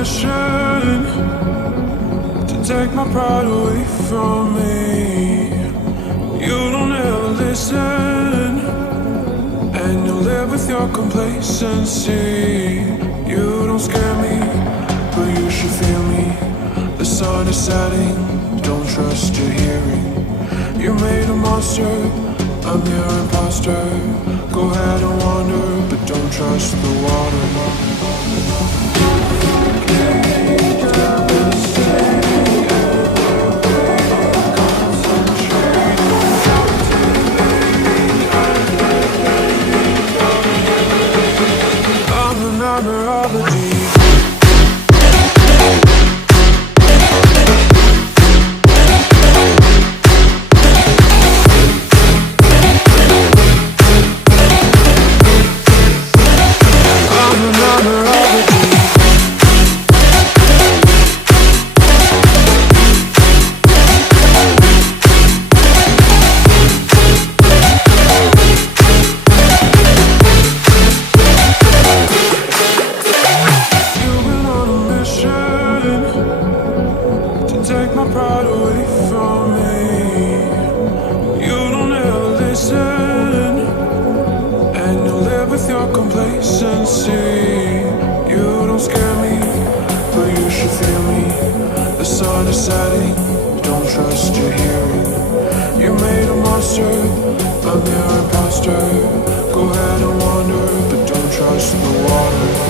mission to take my pride away from me. You don't ever listen, and you live with your complacency. You don't scare me, but you should feel me. The sun is setting, don't trust your hearing. You made a monster, I'm your imposter. Go ahead and wander, but don't trust the water. I'm the nightmare of the deep. Take my pride away from me. You don't ever listen, and you live with your complacency. You don't scare me, but you should feel me. The sun is setting, don't trust your hearing. You made a monster, I'm your imposter. Go ahead and wander, but don't trust the water.